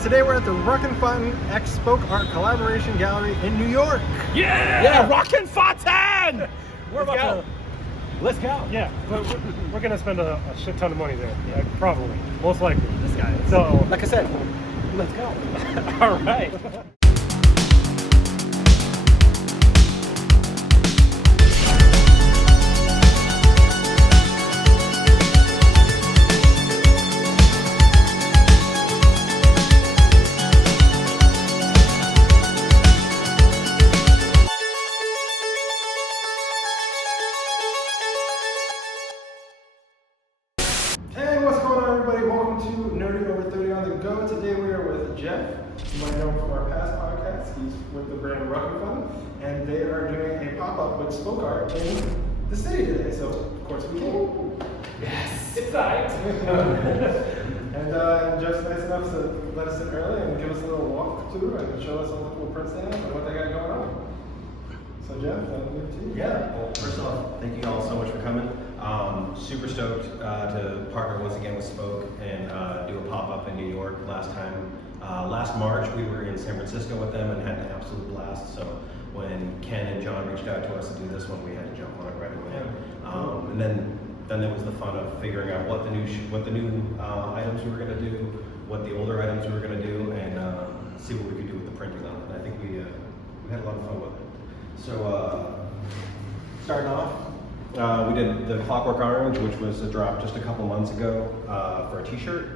guys, today we're at the Rucking Fotten X Spoke Art Collaboration Gallery in New York. Yeah, Rucking Fotten! Let's go. Yeah, we're gonna spend a shit ton of money there. Yeah, probably, most likely. This guy is. So, like I said, let's go. all right. Hey, what's going on, everybody? Welcome to NerdyOver30 on the go. Today we are with Jeff. You might know him from our past podcasts. He's with the brand Rucking Fotten, and they are doing a pop-up with spoke art in the city today. So, of course, we came. Yes, it's nice. And Jeff's nice enough to let us in early and give us a little walkthrough and show us all the cool prints they have and what they got going on. So, Jeff, I'll leave it to you. Yeah, well, first off, thank you all so much for coming. Super stoked to partner once again with Spoke and do a pop-up in New York. Last March, we were in San Francisco with them and had an absolute blast. So when Ken and John reached out to us to do this one, we had to jump on it right away. And then there was the fun of figuring out what the new items we were going to do, what the older items we were going to do, and see what we could do with the printing on it. I think we had a lot of fun with it. So starting off, we did the Clockwork Orange, which was a drop just a couple months ago for a t-shirt,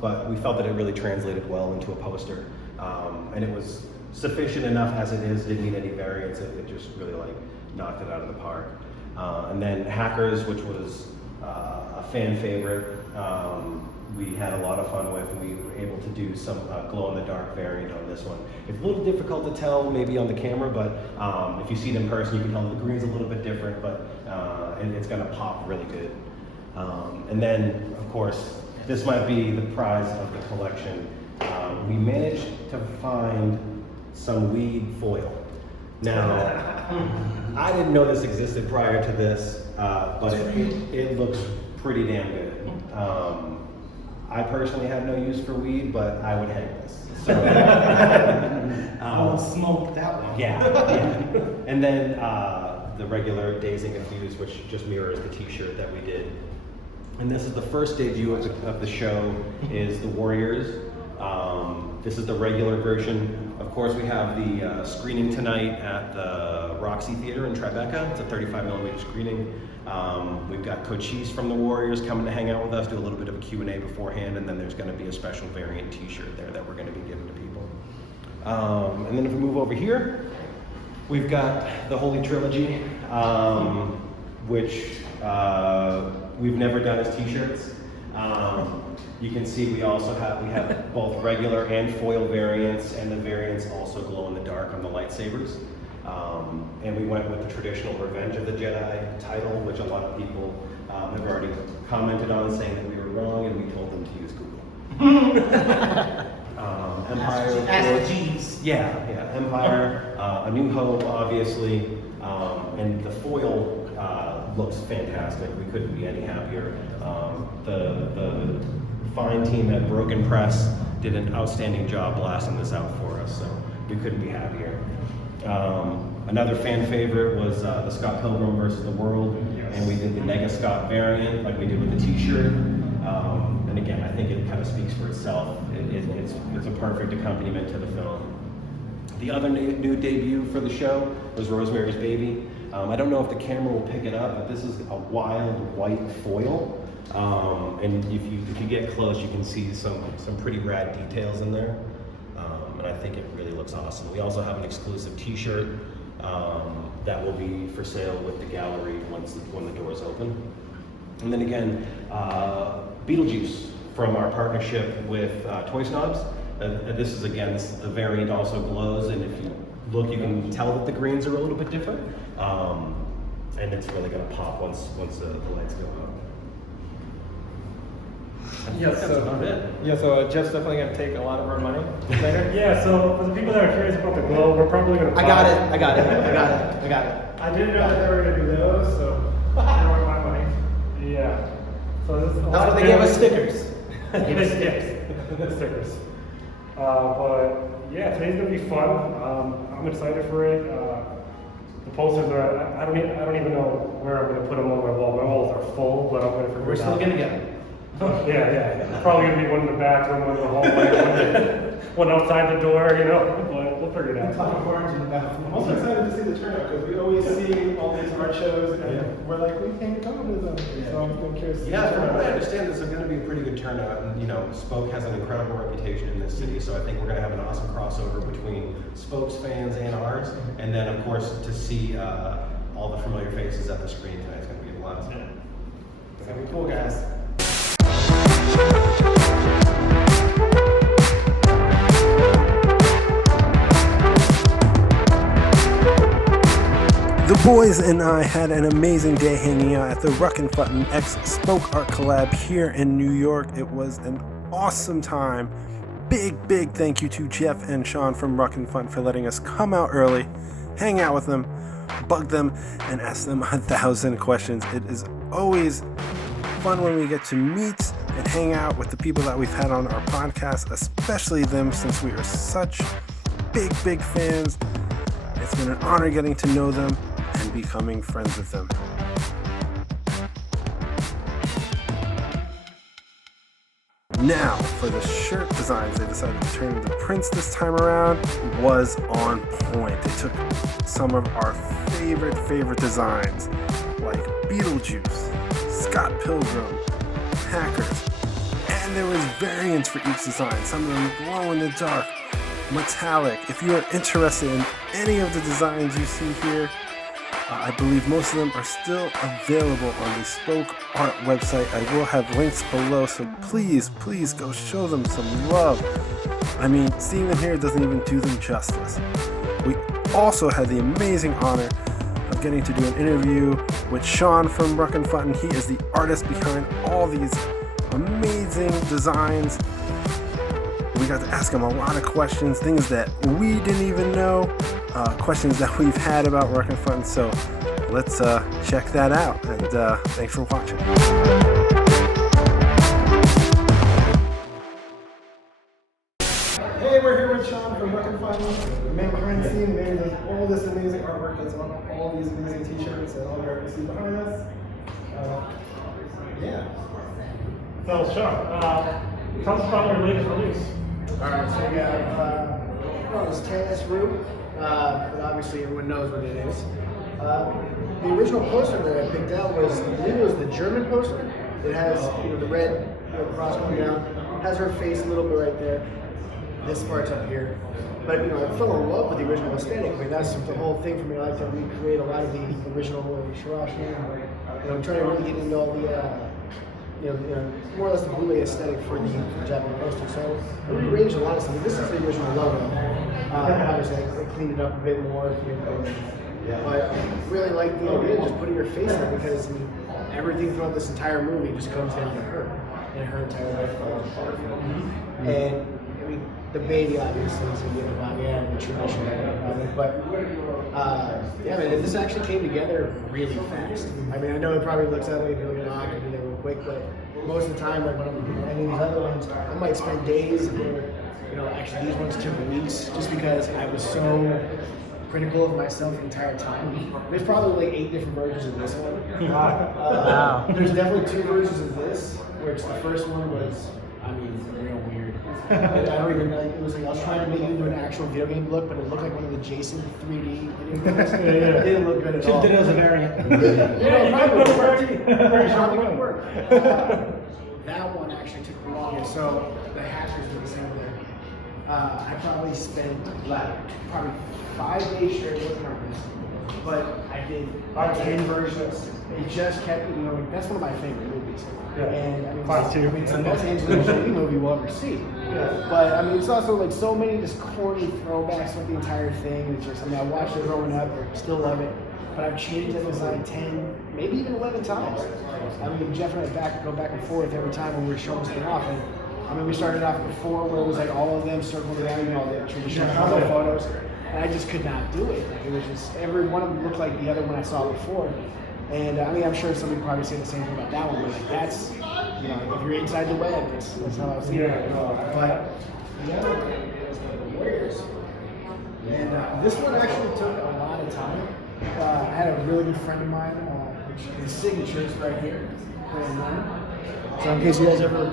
but we felt that it really translated well into a poster, and it was sufficient enough as it is, didn't need any variants, it just really like knocked it out of the park. And then Hackers, which was a fan favorite, we had a lot of fun with, and we were able to do some glow-in-the-dark variant on this one. It's a little difficult to tell maybe on the camera, but if you see it in person, you can tell the green's a little bit different, but and it's gonna pop really good. And then, of course, this might be the prize of the collection. We managed to find some weed foil. Now, I didn't know this existed prior to this, but it looks pretty damn good. I personally have no use for weed, but I would hang this. So, I would smoke that one. Yeah. And then the regular Dazing Infused, which just mirrors the t-shirt that we did. And this is the first debut of the show, is the Warriors. This is the regular version. Of course, we have the screening tonight at the Roxy Theater in Tribeca. It's a 35mm screening. We've got Cochise from the Warriors coming to hang out with us, do a little bit of a Q&A beforehand, and then there's going to be a special variant t-shirt there that we're going to be giving to people. And then if we move over here, we've got the Holy Trilogy, which we've never done as t-shirts. You can see we have both regular and foil variants, and the variants also glow in the dark on the lightsabers. And we went with the traditional Revenge of the Jedi title, which a lot of people have already commented on, saying that we were wrong, and we told them to use Google. Empire, Ask the Jeeves. Yeah, Empire, A New Hope, obviously, and the foil looks fantastic. We couldn't be any happier. The fine team at Broken Press did an outstanding job blasting this out for us, so we couldn't be happier. Another fan favorite was the Scott Pilgrim versus the World, and we did the Nega Scott variant like we did with the t-shirt. And again, I think it kind of speaks for itself. It's a perfect accompaniment to the film. The other new debut for the show was Rosemary's Baby. I don't know if the camera will pick it up, but this is a wild white foil. And if you get close, you can see some pretty rad details in there. And I think it really looks awesome. We also have an exclusive t-shirt that will be for sale with the gallery when the doors open. And then again, Beetlejuice from our partnership with Toy Snobs. This is the variant also glows, and if you look, you can tell that the greens are a little bit different. And it's really gonna pop once the lights go out. So Jeff's definitely going to take a lot of our money later. Yeah, so for the people that are curious about the glow, we're probably gonna. I got it. I didn't know that they were gonna do those, so I don't want my money. Yeah. So this. That's what they gave us stickers. Yes. Stickers. But yeah, today's gonna be fun. I'm excited for it. The posters are, I don't even know where I'm gonna put them on my wall. My walls are full, but I'm gonna figure We're it still out. gonna get it. Yeah. Probably gonna be one in the bathroom, one in the hallway, one outside the door, but we'll figure it out. I'm also excited to see the turnout because we always see all these art shows and we're like, we can't go to them. So I'm curious to see Yeah, the from what I turnout. understand, there's going to be a pretty good turnout, and Spoke has an incredible reputation in this city, so I think we're going to have an awesome crossover between Spoke's fans and ours, and then of course to see all the familiar faces at the screen tonight is going to be a blast. It's gonna be cool, guys. The boys and I had an amazing day hanging out at the Rucking Fotten X Spoke Art Collab here in New York. It was an awesome time. Big thank you to Jeff and Sean from Rucking Fotten for letting us come out early, hang out with them, bug them, and ask them 1,000 questions. It is always fun when we get to meet and hang out with the people that we've had on our podcast, especially them since we are such big fans. It's been an honor getting to know them and becoming friends with them. Now, for the shirt designs they decided to turn into prints this time around was on point. They took some of our favorite designs like Beetlejuice, Scott Pilgrim, Hackers, and there was variants for each design. Some of them glow in the dark, metallic. If you are interested in any of the designs you see here, I believe most of them are still available on the Spoke Art website. I will have links below, so please go show them some love. I mean, seeing them here doesn't even do them justice. We also had the amazing honor of getting to do an interview with Sean from Rucking Fotten. He is the artist behind all these amazing designs. We got to ask him a lot of questions, things that we didn't even know, questions that we've had about Rucking Fotten. So let's check that out, and thanks for watching. Hey, we're here with Sean from Rucking Fotten, the man behind the scene, the man who does all this amazing artwork that's on all these amazing t-shirts and all the art you see behind us. Yeah. So, Sean, tell us about your latest release. Alright, so we have this tennis room, but obviously everyone knows what it is. The original poster that I picked out was, I believe it was the German poster. It has the red cross going down, has her face a little bit right there. This part's up here. But I fell in love with the original aesthetic. I mean, that's the whole thing for me. I like to recreate a lot of the original Shirashina. Trying to really get into all the more or less the Blu-ray aesthetic for the Japanese poster. So I rearranged a lot of stuff. This is the original logo. Obviously, I cleaned it up a bit more. But I really like the idea of just putting her face in it because everything throughout this entire movie just comes down to her and her entire life. And I mean, the baby obviously is a bit about the tradition about it. But this actually came together really fast. I mean, I know it probably looks that way if you're looking at I can do that real quick, but most of the time, like when I'm doing any of these other ones, I might spend days or actually these ones took weeks just because I was so critical of myself the entire time. There's probably like 8 different versions of this one. Wow. There's definitely 2 versions of this, which the first one was, real weird. I don't even know, it was like I was trying to make it into an actual video game look, but it looked like one of the Jason 3D video games. It didn't look good at all. Did it as a variant. Probably work. That one actually took the longest, so the Hackers did the same thing. I probably spent probably 5 days straight working on this, but I did 10 versions. It just kept, that's one of my favorite movies. Yeah. And It's the most Angelina Jolie movie we'll ever see. Yeah. But it's also like so many just corny throwbacks with the entire thing. It's just, I watched it growing up, still love it. But I've changed that design 10, maybe even 11 times. Jeff and I go back and forth every time when we were showing something off. And we started off before where it was like all of them circled around, all the traditional photos. And I just could not do it. It was just, every one of them looked like the other one I saw before. And I'm sure somebody probably say the same thing about that one, but like that's, if you're inside the web, that's how I was thinking. But the other one is the Warriors. And this one actually took a lot of time. I had a really good friend of mine, his signature is right here. So in case you guys ever,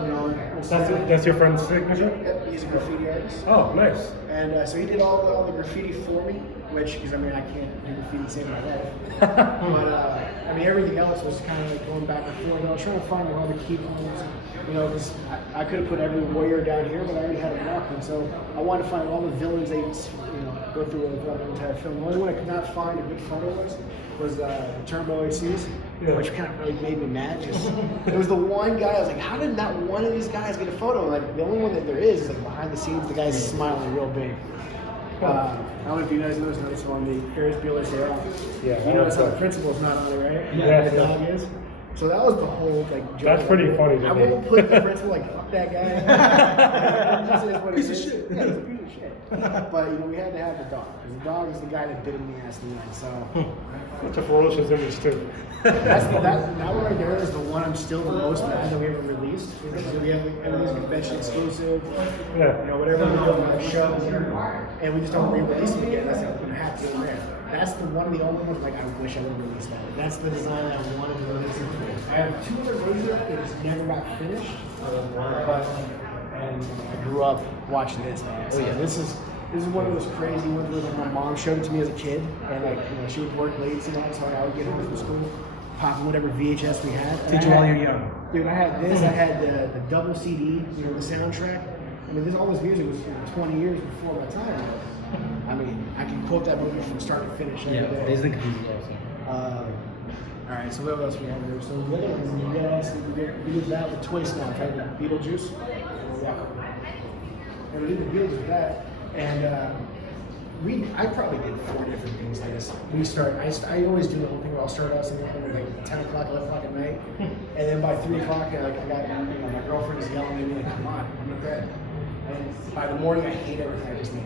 That's your friend's signature? Yep, he's a graffiti artist. Oh, nice. And so he did all the graffiti for me, because I can't do graffiti to save my life. But everything else was kind of like going back and forth. I was trying to find all the key points, because I could have put every warrior down here, but I already had enough. And so I wanted to find all the villains they go through the entire film. The only one I could not find a good photo was Turbo ACs, which kind of really made me mad. It was the one guy, I was like, how did not one of these guys get a photo? Like, the only one that there is like behind the scenes, the guy's smiling real big. I don't know if you guys noticed on the Ferris Bueller's Day Off. Yeah. You notice how the principal's not on it, right? Yeah. The dog is. So that was the whole joke. That's pretty funny to I me. won't put the principal fuck that guy. Piece of shit. Yeah, he's a piece of shit. But we had to have the dog. Because the dog is the guy that bit in the ass in the end. So Such a ferocious image too. that one right there is the one I'm still the most mad that we ever released. Because we have everything's convention exclusive. Yeah. Whatever we do on our show, and we just don't re-release it again. That's what happened in there. That's the one of the only ones I wish I would have released that. That's the design that I wanted to release. I have 2 other versions of that that just never got finished. And I grew up watching this, man. So yeah, this is one of those crazy ones where my mom showed it to me as a kid, and she would work late sometimes, so I would get home from school, pop in whatever VHS we had. Teach you while you're young. Dude, I had this. I had the double CD, the soundtrack. All this music was 20 years before my time. I can quote that movie from start to finish. Yeah, Days and Confused also. All right, so what else we have here? So the other ones, we did that with Twist now, right? The Beetlejuice. Yeah. And we did the Beetlejuice with that, and I probably did 4 different things like this. I always do the whole thing where I'll start out something like 10 o'clock, 11 o'clock at night, and then by 3 o'clock, I got my girlfriend is yelling at me like, "Come on, I'm in bed." And by the morning, I hate everything I just made.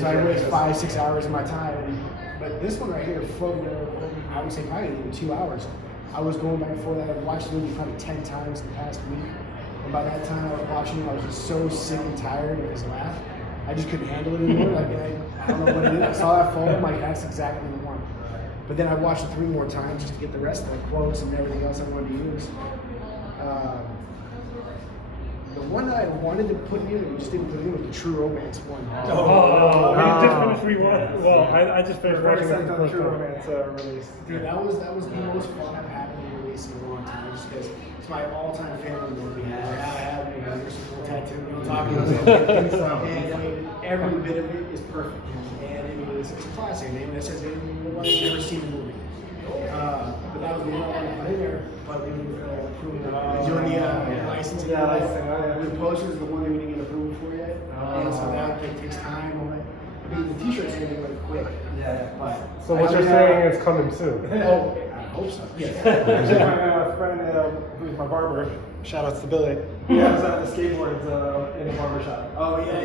So I waste 5-6 hours of my time. But this one right here, floating over, I would say probably even 2 hours. I was going back and forth. I've watched the movie probably 10 times in the past week. And by that time I was watching it, I was just so sick and tired of his laugh. I just couldn't handle it anymore. I don't know what it is. I saw that photo, that's exactly the one. But then I watched it 3 more times just to get the rest of the quotes and everything else I wanted to use. The one that I wanted to put in, we just didn't put in, was the True Romance one. We just finished rewatching. Well, I just finished watching First the time first True one. Romance release. Dude, that was the most fun I've had in a release in a long time, just because it's my all-time favorite movie. I have your full tattoo, talking about and every bit of it is perfect. And it's a classic. It says nobody's never seen the movie. But that was the one I did there. But we didn't approve it. Doing the licensing. The poster is the one that we didn't get approval for yet. And so that takes time. The t-shirt's gonna be really quick. But So what you're saying is coming soon. Oh, I hope so. Actually, my friend, who's my barber, shout out to Billy, he has the skateboards in the barber shop. Oh, yeah.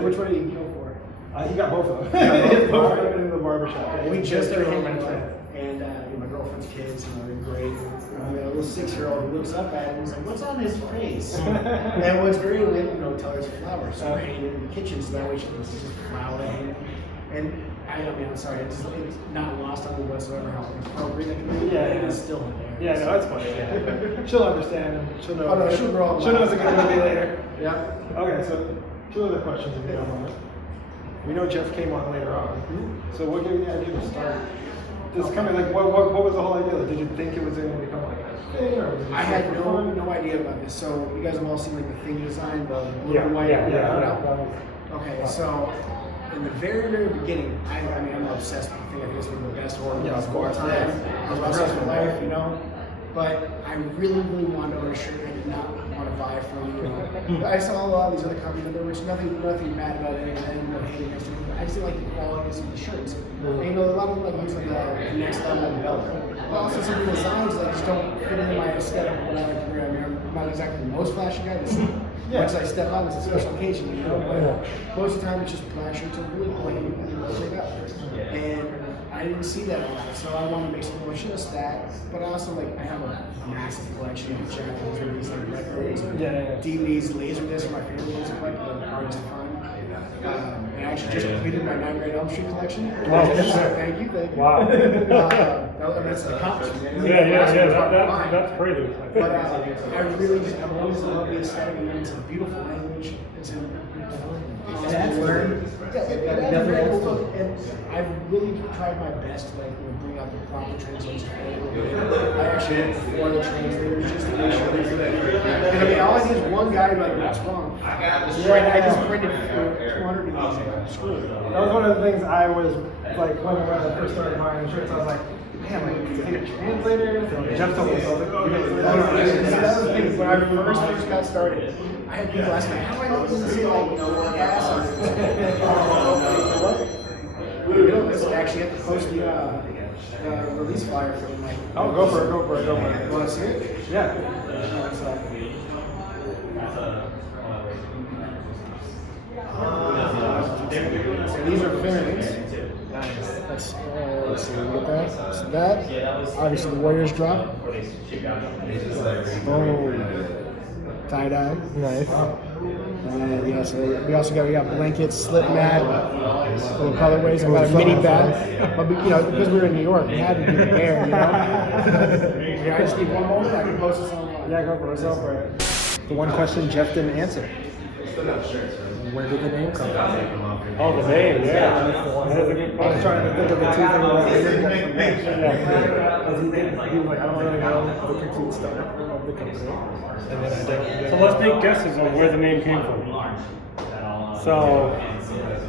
Which one did you go for? He got both of them. Both of them in the barber shop. We just started hanging out, and my girlfriend's kids, they're great. A little 6-year-old who looks up at him and is like, "What's on his face?" And what's very lit, tell her it's flowers. So we're hanging in the kitchen, so that way she can see just flower hanging. And I'm sorry, it's not lost on me whatsoever how appropriate it can be. Yeah. It's still hilarious. Yeah, no, that's funny. Yeah. She'll understand and she'll know. Oh, no, she'll grow up. She'll know it's a good movie later. Yeah. Okay, so 2 other questions if you don't mind. We know Jeff came on later on. So what gave you the idea to start this coming? Like, what was the whole idea? Like, did you think it was going to become like a thing, or was it I had for fun? no idea about this. So you guys have all seen the thing design, the blue Yeah, and white. yeah. Okay, so in the very beginning, I'm obsessed with the thing. I think it's one of the best horror movies of all time. I was obsessed with life, But I really wanted to own a shirt. I did not want to buy from I saw a lot of these other companies, and there was nothing bad about any of them, no hating against them. I just didn't like the quality of the shirts. And a lot of them use the next level belt. But also some of the designs just don't fit into my aesthetic of what I like to wear. I'm not exactly the most flashy guy. Once I step out, it's a special occasion, But most of the time it's just black shirts and really plain and straight up. And I I didn't see that a lot, so I wanted to make some more shit of that. But I also I have a massive collection of Japanese movies, like records, DVDs, Laserdiscs. My favorite music collector, the hardest to find. And I actually just completed my 9 Grade Elm Street collection. Wow. Thank you. Wow. That's an accomplishment. That's crazy. But I've always loved the aesthetic and it's a beautiful language. That's learned. Yeah, very cool book. And I've really tried my best to bring out the proper translation. I actually went for the translators just to make sure they're good. All I need is one guy that's wrong. I just printed 200 of these and I'm screwed. That was one of the things I was when I first started buying insurance, I was like, man, do you need a translator? So Jeff told me, so I was like, oh, that was the thing. When I first got started, I had people ask me, how do I know this is gas or actually have to post the release flyer for them. Oh, go for it. You want to see it? Yeah. So these are variants. Let's see, we get that. So that, obviously the Warriors drop. Tie-dye. Nice. And we also got blankets, slip mat, little colorways. I got a mini bag. But because we were in New York, we had to do the bear, Yeah, I just need one moment. I can post this online. Yeah, go for it. The one question Jeff didn't answer. Where did the name come from? Oh, the name, yeah. That's the one. That's a good I was question. trying to think of the two things that I didn't get from me. He was like, I don't really know the complete story of the company. And then I did. So let's make guesses on where the name came from. So,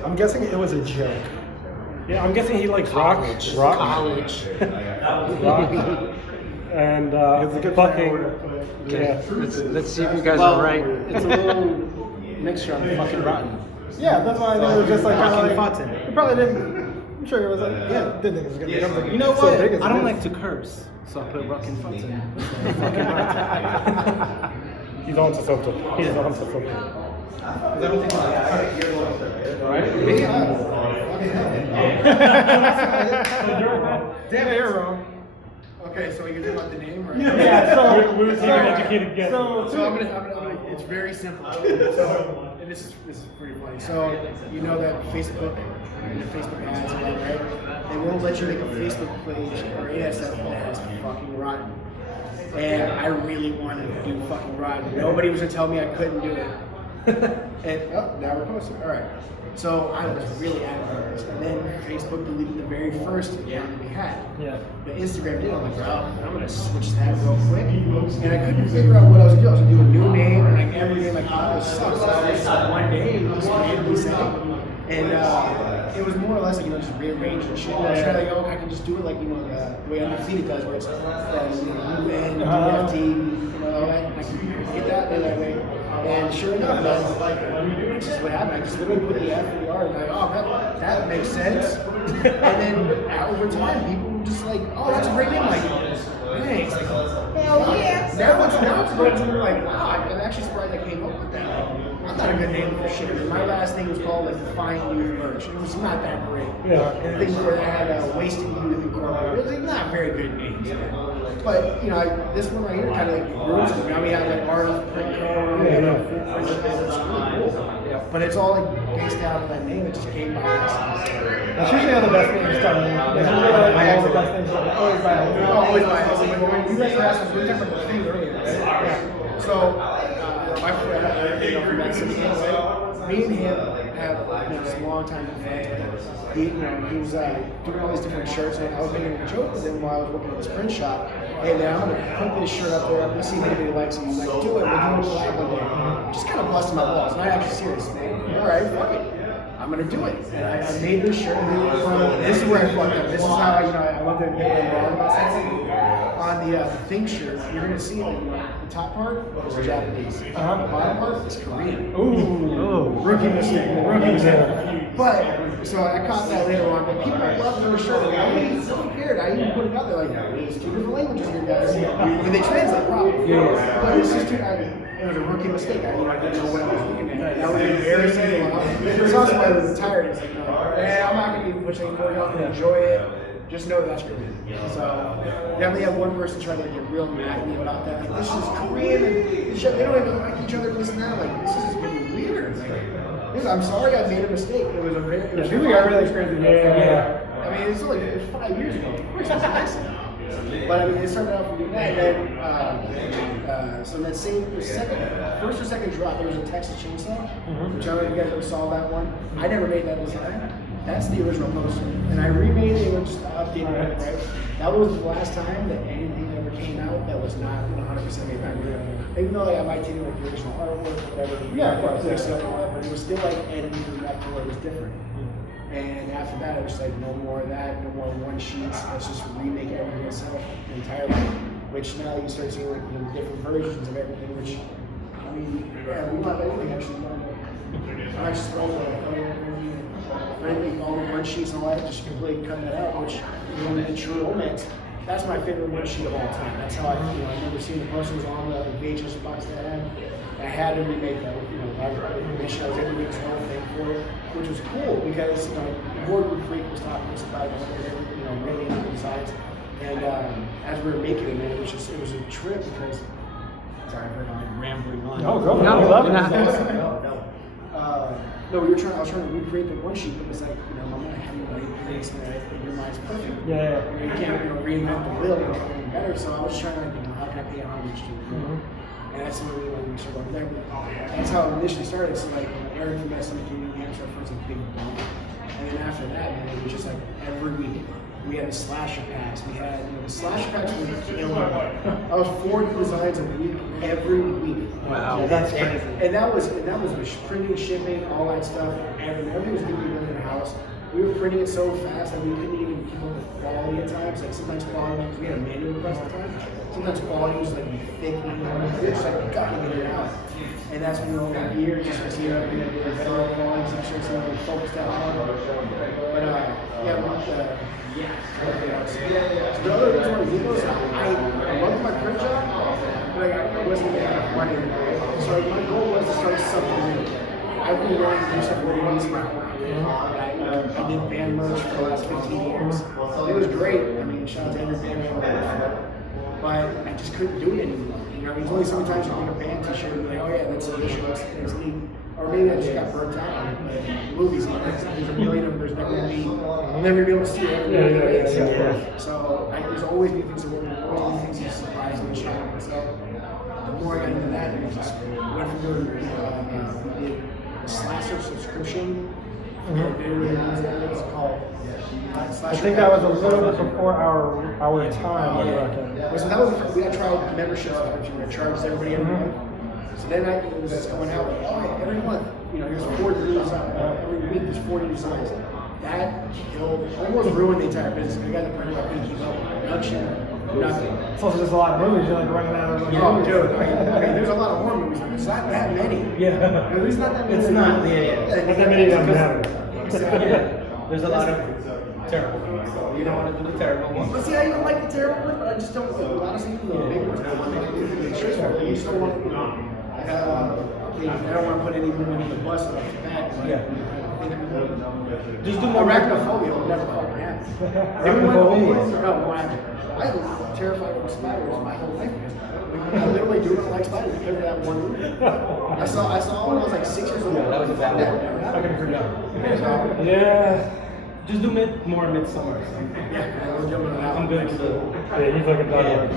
I'm guessing it was a joke. yeah, I'm guessing he likes rock. College. Rock. And It's a good fucking. plan. Yeah. Let's see if you guys are right. It's a little mixture of fucking rotten. Yeah, that's why they were just like Rucking kind of Fotten. He probably didn't. I'm sure it was like, yeah, didn't think it was gonna become like You know so what? big as I it don't is. like to curse, so I put Rucking Fotten. He's on to something. He's on to something. Damn, you're wrong. Okay, so you're talking about the name, right? Yeah, so We're taking an educated guess. So I'm gonna, it's very simple. So, and this is pretty funny. So, you know that Facebook and the Facebook ads, right? They won't let you make a Facebook page or ASF that has fucking rotten. And I really wanted to do fucking rotten. Nobody was gonna tell me I couldn't do it. And now we're posting. All right. So I was really adamant. And then Facebook deleted the very first account we had. Yeah. But Instagram did. I'm like, oh, I'm gonna switch that real quick. And I couldn't figure out what I was gonna do. I was gonna do a new name, and every name I came up with sucked. So I just one day just randomly said it. And it was more or less just rearranging shit. And I was trying I can just do it the way Undefeated does, where it's UN, DFT, all that. And I can get that way. And sure enough, that's just what happened. I just literally put the F in the R and that makes sense. And then over time, people were just like, oh, that's a great name. Like, thanks. Like, hell yeah. Now it's going to be like, wow, I'm actually surprised I came up with that. I'm not a good name for shit. My last thing was called Defying Youth Merch. It was not that great. Yeah. And the thing where I had Wasted Youth Incorporated. It was not very good names. But this one right here kind of grew. Now we have RF Print Co. It's really cool. But it's all based out of that name that just came by us. That's usually how the best names start. That's usually all the best names start. Always by Always by us. You guys were asking for different things earlier. Yeah. So, my friend, from Mexico, me and him have been this long time friends. He was doing all these different shirts, and I was making a joke with him while I was working at this print shop. Hey man, I'm gonna put this shirt up there. I'm gonna see if anybody likes it. He's like, do it. We're doing a collab one day. Just kind of busting my balls. Not actually serious, man. All right, fuck it. I'm gonna do it. And I made this shirt. This is where I fucked up. This is how I went there and get wrong about something. On the Think shirt, you're gonna see the top part is Japanese. The bottom part is Korean. Ooh. Rookie mistake. But so I caught that later on. But people loved the shirt. I didn't care. I even put it out there like, there's 2 different languages here, guys. When they translate, probably. Yeah. But it's just it was a rookie mistake. I didn't know what I was looking at. That was embarrassing. It's also why I was tired. It's like, I'm not gonna even push any more. Y'all can enjoy it. just know that's Korean. So definitely had one person try to get real mad at me about that. Like, this is Korean, and they don't even like each other, this and that. Like, this is getting weird. Like, I'm sorry I made a mistake. It was a very, it was People are really crazy. Yeah. I mean, it's like it was 5 years ago. Of course, it's an accident. But I mean, it started off with that, and then so that first or second drop, there was a Texas Chainsaw, which I don't know if you guys ever saw that one. I never made that design. That's the original poster, and I remade it and just updated it. Right, that was the last time that anything ever came out that was not 100% made by me. Even though I might take like the original artwork or whatever, Yeah, of course, fix it up, but it was still like editing enough to where it was different. And after that, I was like, no more of that, no more one sheets. Let's just remake everything itself entirely. Which now you start seeing like different versions of everything. Which I mean, yeah, we don't have anything actually. I just throw all the one sheets and all that, just completely cut that out. Which in true romance, that's my favorite one sheet of all time. That's how I remember seeing the posters on the VHS box that I had. I had to remake that with, I was able to make this whole thing for it, which was cool because, Gordon Freak was talking to us about it, really on the sides. And as we were making it, man, it was a trip because, sorry for rambling on. Oh, go. No, love it. No, I was trying to recreate the one sheet, but it was like, I'm gonna have you make this, your mind's perfect. Yeah. You can't, reinvent the wheel and something better. So I was trying to, how can I pay homage to it? And that's what we wanted to start there. That's how it initially started. So like Eric and Messi New Hampshire first a big bump. And then after that, man, it was just like every week. We had the slasher packs. We had the slasher packs were killing. I was 40 designs a week every week. Wow, that's crazy. And that was with printing, shipping, all that stuff. Everything was getting done in the house. We were printing it so fast that we couldn't even keep up with quality at times. Like sometimes quality, we had a manual press at times. Sometimes quality was like thick, it's like we gotta get it out. And that's when over the years, just to see everything that we were better quality, I'm sure some of them focused that on. But so the other reason why we did those, I loved my print job, but I wasn't getting enough money. So my goal was to start something new. I've been wanting to do something really nice my whole career. I did band merch for the last 15 years. It was great. I mean, shout out to every band member. But I just couldn't do it anymore. There's only so many times you bring a band t-shirt and be like, oh yeah, that's an issue, that's neat. Or maybe I just got burnt out on movies. There's a million of them, there's never gonna be, I'll never be able to see everything. Yeah. So there's always new things to work with, always new things to surprise and shock myself. The more I got into that, it just went from doing a slasher subscription. It's called I think that was a little bit before our time. Yeah. So that was we had tried membership subscription where it charged everybody every month. So then it was just going out like, oh yeah, every month, here's 40 designs. Every week there's 40 designs. That killed, almost ruined the entire business. We got the print I couldn't keep up with production, nothing. It's also just a lot of movies. You're like running out of Oh, dude, there's a lot of horror movies, but it's not that many. Yeah. There's not that many. It's not, Not that many of them happen. Exactly. Yeah. There's a lot of terrible ones, so you don't want to do the terrible ones. But see, I even like the terrible ones, but I just don't, honestly, the big ones, I want to do the straightforward. You just don't want to, I don't want to put anyone in the bus off the bat. Yeah. Just do more arachnophobia will never fucking happen. Arachnophobia? No, won't happen. I was terrified of spiders my whole life. I literally do not like spiders because of that one movie. I saw when I was like 6 years old. Yeah, that was a bad one. I can forget. So, Yeah. Just do more Midsummer. yeah, we're jumping on that I'm one. good for the. Yeah, he's like a dog.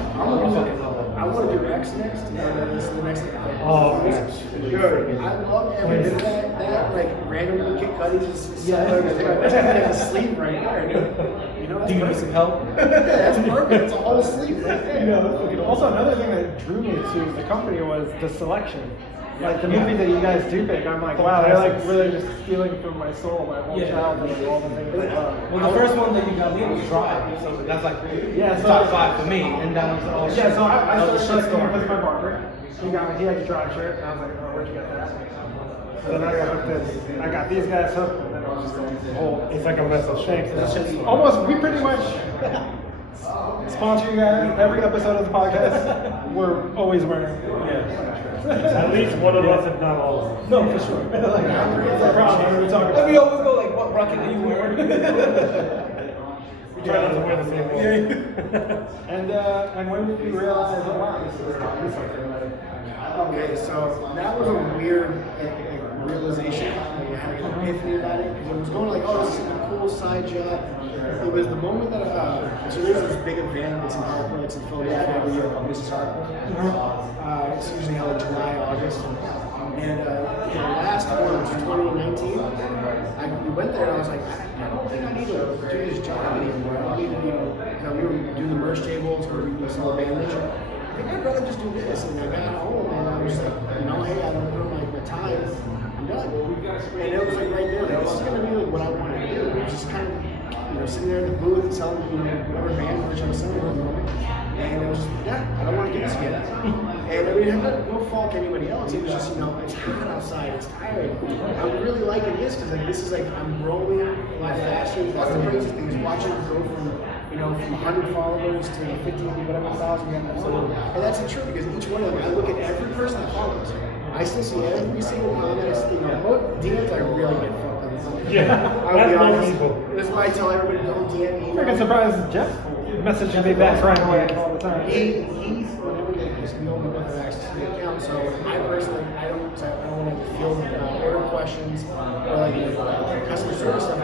I want to do X next. This is the next thing. Oh, man. Dude, I love every bit of that like randomly Kid Cudi's that's a sleeve right there, dude. That's Do you need perfect. some help? That's perfect. It's a whole sleeve right there. Also, another thing that drew me to the company was the selection. Like the movies that you guys do pick, I'm like, wow, they're like really just stealing from my soul, my whole childhood, and all the things I love. Well, the first one that you got me was Drive, so that's like Yeah, so top 5 for me, and that was all. Yeah, so I that was a started shitstorm. with my barber. He had a Drive shirt, and I was like, oh, where'd you get that? So then I got hooked in. I got these guys hooked, and then I was just like, the whole. It's like a mess of shakes. Almost, we pretty much sponsor you guys every episode of the podcast. We're always wearing. At least one of us, if not all of us. No, for sure. Like, It's a problem. We're talking and about. we always go like, what rocket are you wearing? Try not to wear the same one. And when did you realize, oh wow, this is something like Okay, so that was a weird realization. I had an epiphany about it because it was going like, oh, this is a cool side job. It was the moment that so there's this big event. It's in Hartford. It's in Philadelphia every year called Mrs. Hartford. It's usually held in July, August. And last one, which was 2019, we went there and I was like, I don't think I need to do this job anymore. I don't need to, we were doing the merch tables, we were doing the bandage. I think I'd rather just do this. And I got home and I was like, hey, I don't know my time. I'm done. And it was like right there, this is going to be like what I want to do. It was just kind of, sitting there in the booth selling, whatever band merch I was selling at the moment. And it was just, I don't want to get this again. And I mean, I had no fault to anybody else. It was just, it's hot outside, it's tiring. I'm really liking this because this is like, I'm growing a lot faster. That's the crazy thing is watching it go from 100 followers to 50, whatever thousand. And that's the truth because each one of them, I look at every person that follows. I still see every single comment. What DMs I really get fucked up. Yeah, I'll be honest. people. That's why I tell everybody don't DM me. I'm surprised Jeff messaging me back right away all the time. He's whenever he does, we only have access to the account. So I personally, I don't want to field order questions or like customer service stuff.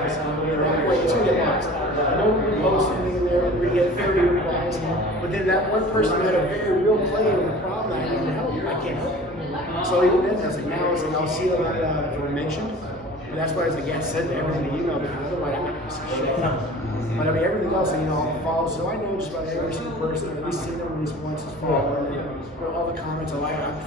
Wait, it's gonna get lost. I know we post something in there, we get 30 replies, but then that one person had a very real play with a problem that I need to help. I can't help. So even then, I was like, now it's like, I'll see that if we're mentioned. And that's why I was like, yeah, send everything to email because otherwise I'm not going to see shit. But I mean, everything else, I'll follow. So I know just about every single person, or at least see them at least once as follower. All the comments, I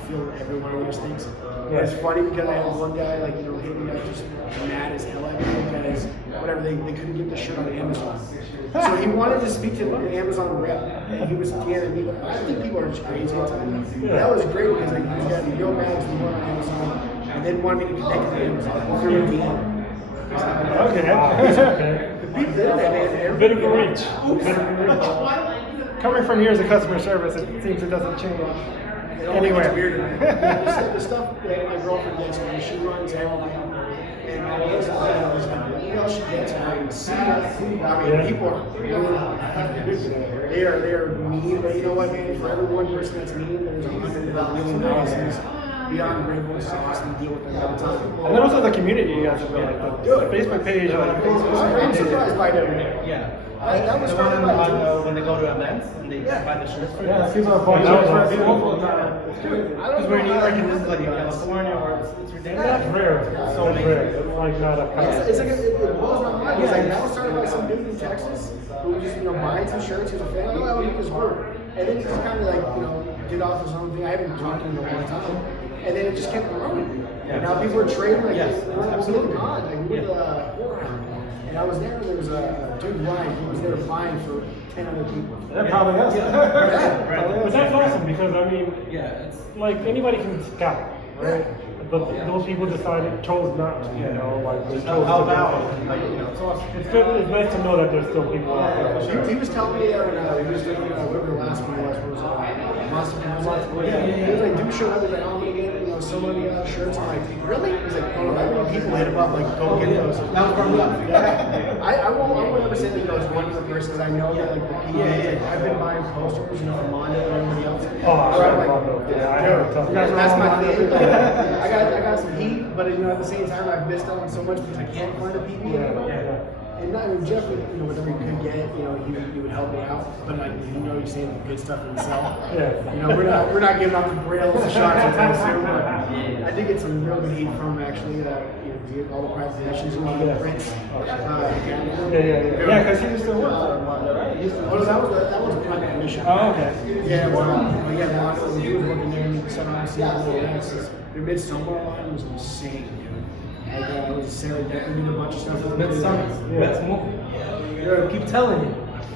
feel every one of those things. And it's funny because I had one guy, hit me up just mad as hell at me because whatever, they couldn't get the shirt on Amazon. So he wanted to speak to the Amazon rep, and he was DMing me. I think people are just crazy at times. That was great because he got the Yo Mags, the one on Amazon, and then wanted me to connect to Amazon through a DM. Okay. People did that, man. Bit of a reach. Coming from years of customer service, it seems it doesn't change anywhere. It's weird, man. The stuff that my girlfriend gets when she runs everything, and all those she gets, and I can see it. I mean, people are they are mean, but you know what, man? For every one person that's mean, there's 100 really nice. Beyond grateful, it's awesome to deal with them all the time. And then also the community you guys have built, like the Facebook page, I'm surprised by them. Yeah. That was the started one by when they go to events and they buy the shirts for Yeah, you. people are buying shirts for people all the time. Because we're in New York and this is like in California or it's ridiculous. That's rare. So rare. It's like not a It's like it blows my mind. It's like that was started by some dude in Texas who was just buying some shirts. He was a fan. Oh, I want to make this work. And then he just kind of did off his own thing. I haven't talked to him in a long time. And then it just kept growing. Yeah. And now people are trading like absolutely. And I was there, and there was a dude Ryan, he was there buying for 10 other people. That probably is. But that's awesome because I mean, It's like anybody can scout, right? But those people chose not to, they chose how to about it's awesome. It's good. It's nice to know that there's still people out there. He was telling me that when he was doing whatever the last one was Monster Monster. He was like, dude showed up, he's like, I'm gonna get so many shirts. I'm like, really? He's like, oh, that many people hit him up, like, go get those. That was from I won't ever say that he was one of the persons I know that like the people. I've been buying posters, from Mondo and everybody else. Oh, I have a ton. that's my thing. I got some heat, but at the same time I've missed out on so much because I can't find the people anymore. And not even Jeff, whatever he could get, he would help me out. But he's saying the good stuff himself. We're not giving out the brails, the shots anytime soon. But I did get some real good heat from him actually. All the private connections, the prints. Yeah, because he used to work for Mondo, right? That was a private commission. Oh, okay. Yeah, Mondo, he was working there and somehow their Midsummer line was insane, dude. Like, Sarah Decker did a bunch of stuff with Midsummer. Best movie. Keep telling you.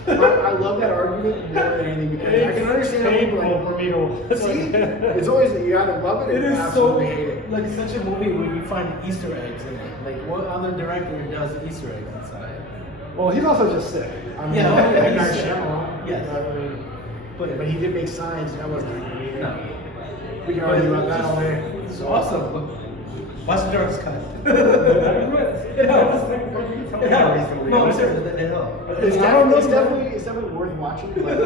I love that argument more than anything because I can understand how people painful for me to see. It's always you either love it or you absolutely hate it. Like such a movie where you find Easter eggs in it. Like what other director does Easter eggs inside? Well, he's also just sick. Yes. But he did make signs. That wasn't good. No. We can argue about that all day. It's awesome. But Watch the director's cut. It helps. It helps. No, I'm serious. It helps. It's definitely worth watching, but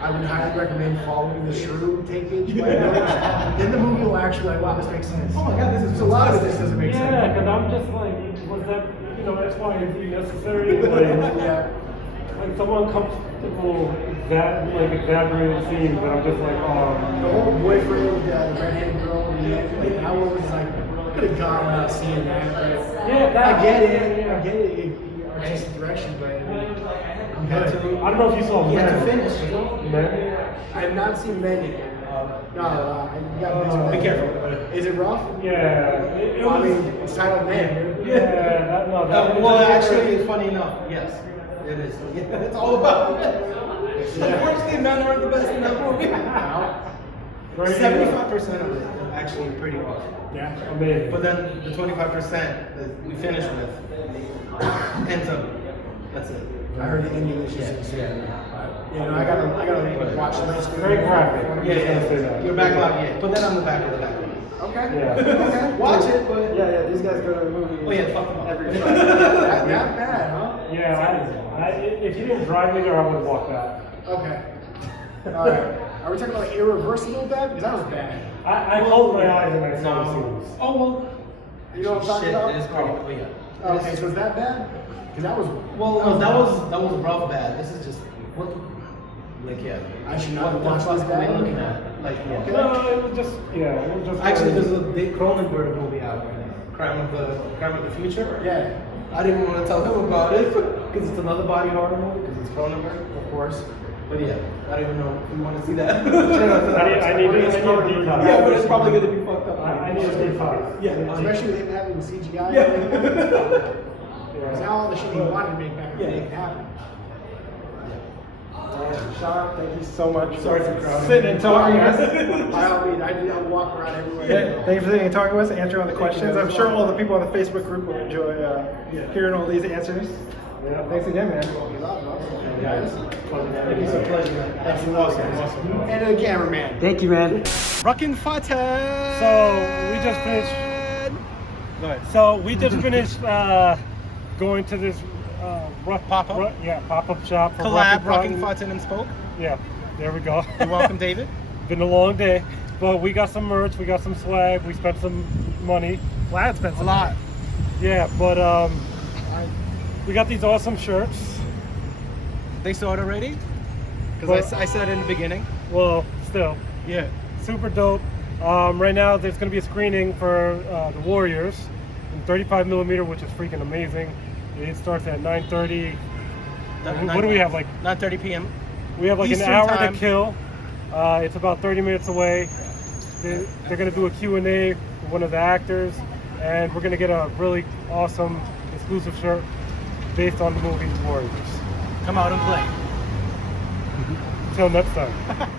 I would highly recommend following the shroom takeage. Then the movie will actually like, wow, this makes sense. Oh my god, this is So a lot of this doesn't make sense. Yeah, because I'm just like, was that, that's why it's necessary? Like, Yeah. like some uncomfortable, exaggerated scenes, but I'm just like, The oh. whole boyfriend with the redheaded girl in the end, like that one was like, I could have gone without seeing that. But Yeah, I get it. Artistic direction, but I'm good. I don't know if you saw You have to Men. finish. Men? I have not seen Men yet. No, you gotta Be careful. Is it rough? Yeah. It Well, I was, mean, it's titled Men, dude. yeah, that Well, actually, it's funny enough. Yes, it is. Yeah, it's all about men. Unfortunately, men aren't the best in that movie. 75% of it is actually pretty rough. Yeah. Amazing. But then the 25% that we finish with ends up. That's it. I heard the ending is just insane. Yeah. I gotta watch the next Very graphic. Yeah. Your backlog, yeah. Put that on the back of the backlog. Okay. Yeah. Okay. Watch it, but Yeah, these guys go to the movie. Oh yeah, fuck them up. Every Friday. Not bad, huh? Yeah, if you didn't drive me there, I would walk back. Okay. All right. Are we talking about irreversible bad? Because that was bad. I closed my eyes and I saw the scenes. Oh well. You know what I'm talking Shit, about? it is pretty. Oh yeah. Okay, so is that bad? Because that was. Well, no, that was rough bad. This is just what. Like yeah. I should not What watch the this fuck are we bad. looking at? Like yeah. No, it was just, Actually, there's a big Cronenberg movie out right now. Crime of the Future. Yeah, I didn't even want to tell him about it because it's another body horror movie because it's Cronenberg. of course. But yeah, I don't even know if you want to see that. I need a detox. Yeah, but it's probably gonna be fucked up. I need a detox. Yeah, Especially with him having the CGI. Yeah. Because now all the shit he wanted to make back in the day can happen. Sean, thank you so much. Sorry for crowding. Sitting and talking to us. By all means, I walk around everywhere. Yeah, thank you for sitting and talking with us, answering all the questions. I'm sure all the people on the Facebook group will enjoy hearing all these answers. Yeah. Thanks again, man. Guys. It's a pleasure, man. Thanks for watching. And the cameraman. Thank you, man. Rucking Fotten. So we just finished. Go ahead. So we just finished going to this Pop-up? pop-up shop for Collab, Rucking Rucking Fotten. Fotten and Spoke. Yeah, there we go. You're welcome, David. Been a long day, but we got some merch, we got some swag, we spent some money. Glad spent A lot. Yeah, but we got these awesome shirts. They saw it already? Well- Because I said it in the beginning. Well, still, Yeah. super dope. Right now, there's going to be a screening for the Warriors in 35mm, which is freaking amazing. It starts at 9:30. What do we have? Like 9:30 p.m. we have like Eastern an hour time. to kill. It's about 30 minutes away. They're going to do a Q&A with one of the actors, and we're going to get a really awesome exclusive shirt based on the movie Warriors. Come out and play. Until next time.